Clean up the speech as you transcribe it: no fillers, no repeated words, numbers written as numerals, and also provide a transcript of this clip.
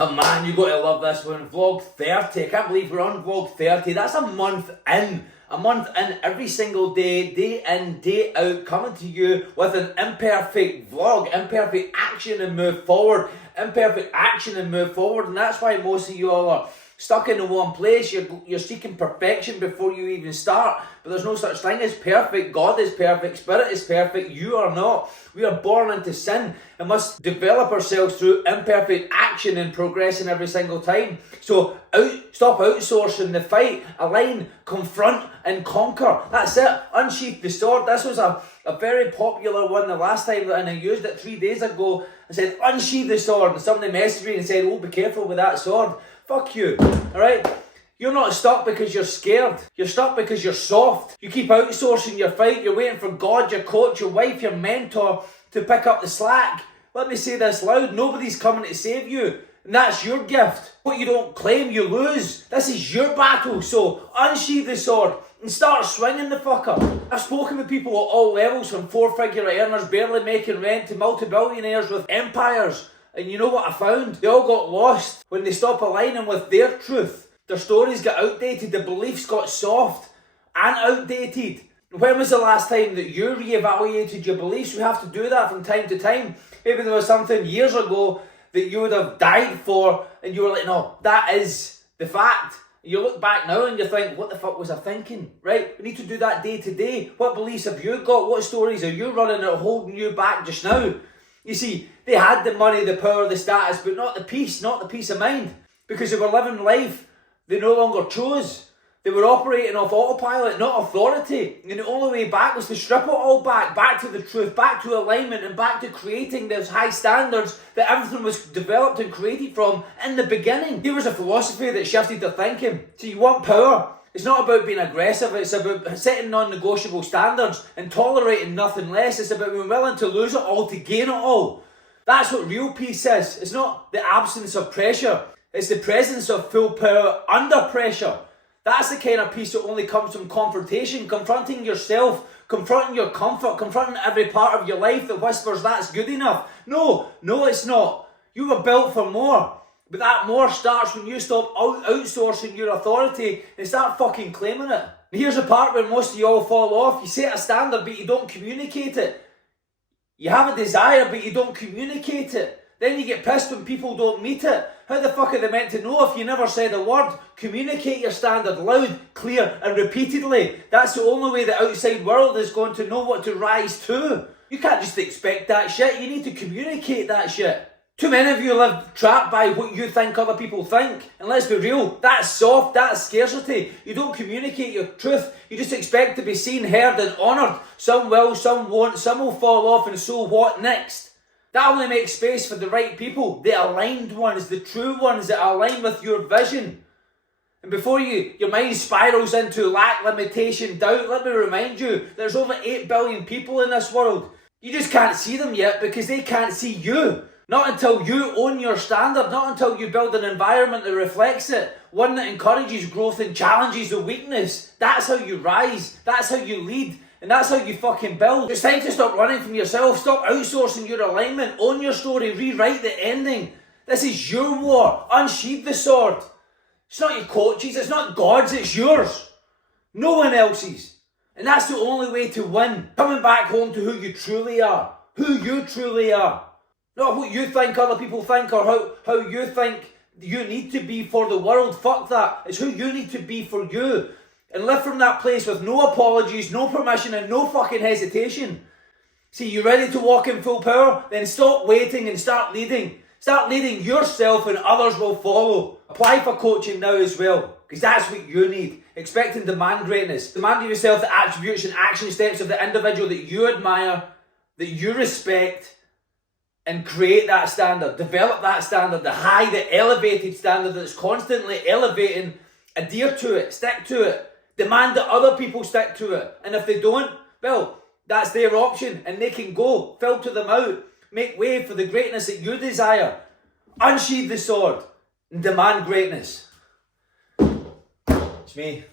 Oh man, you got to love this one. Vlog 30. I can't believe we're on vlog 30. That's a month in. A month in, every single day in, day out, coming to you with an imperfect vlog, imperfect action and move forward, imperfect action and move forward. And that's why most of you all are stuck in one place. You're seeking perfection before you even start. But there's no such thing as perfect. God is perfect. Spirit is perfect. You are not. We are born into sin and must develop ourselves through imperfect action and progressing every single time. So stop outsourcing the fight. Align, confront and conquer. That's it. Unsheath the sword. This was a very popular one the last time, and I used it 3 days ago. I said, unsheath the sword. And somebody messaged me and said, oh, be careful with that sword. Fuck you, alright? You're not stuck because you're scared. You're stuck because you're soft. You keep outsourcing your fight. You're waiting for God, your coach, your wife, your mentor to pick up the slack. Let me say this loud. Nobody's coming to save you. And that's your gift. What you don't claim, you lose. This is your battle. So unsheath the sword and start swinging the fucker. I've spoken with people at all levels, from four-figure earners barely making rent to multi-billionaires with empires. And you know what I found? They all got lost when they stopped aligning with their truth. Their stories got outdated, the beliefs got soft and outdated. When was the last time that you reevaluated your beliefs? We have to do that from time to time. Maybe there was something years ago that you would have died for and you were like, no, that is the fact. You look back now and you think, what the fuck was I thinking? Right? We need to do that day to day. What beliefs have you got? What stories are you running that are holding you back just now? You see, they had the money, the power, the status, but not the peace of mind. Because they were living life they no longer chose. They were operating off autopilot, not authority. And the only way back was to strip it all back to the truth, back to alignment, and back to creating those high standards that everything was developed and created from in the beginning. Here was a philosophy that shifted their thinking. So you want power. It's not about being aggressive, it's about setting non-negotiable standards and tolerating nothing less. It's about being willing to lose it all to gain it all. That's what real peace is. It's not the absence of pressure. It's the presence of full power under pressure. That's the kind of peace that only comes from confrontation, confronting yourself, confronting your comfort, confronting every part of your life that whispers that's good enough. No, it's not. You were built for more. But that more starts when you stop outsourcing your authority and start fucking claiming it. And here's the part where most of you all fall off. You set a standard but you don't communicate it. You have a desire but you don't communicate it. Then you get pissed when people don't meet it. How the fuck are they meant to know if you never said a word? Communicate your standard loud, clear and repeatedly. That's the only way the outside world is going to know what to rise to. You can't just expect that shit. You need to communicate that shit. Too many of you live trapped by what you think other people think. And let's be real, that's soft, that's scarcity. You don't communicate your truth. You just expect to be seen, heard and honoured. Some will, some won't, some will fall off, and so what next? That only makes space for the right people, the aligned ones, the true ones that align with your vision. And before your mind spirals into lack, limitation, doubt, let me remind you, there's over 8 billion people in this world. You just can't see them yet because they can't see you. Not until you own your standard, not until you build an environment that reflects it, one that encourages growth and challenges the weakness. That's how you rise, that's how you lead, and that's how you fucking build. It's time to stop running from yourself, stop outsourcing your alignment, own your story, rewrite the ending. This is your war, unsheath the sword. It's not your coach's, it's not God's, it's yours. No one else's. And that's the only way to win. Coming back home to who you truly are. Who you truly are. Not what you think other people think or how you think you need to be for the world. Fuck that. It's who you need to be for you. And live from that place with no apologies, no permission and no fucking hesitation. See, you ready to walk in full power? Then stop waiting and start leading. Start leading yourself and others will follow. Apply for coaching now as well, because that's what you need. Expect and demand greatness. Demand of yourself the attributes and action steps of the individual that you admire, that you respect, and create that standard. Develop that standard, the high, the elevated standard that's constantly elevating. Adhere to it, stick to it. Demand that other people stick to it. And if they don't, well, that's their option and they can go. Filter them out. Make way for the greatness that you desire. Unsheath the sword and demand greatness. It's me.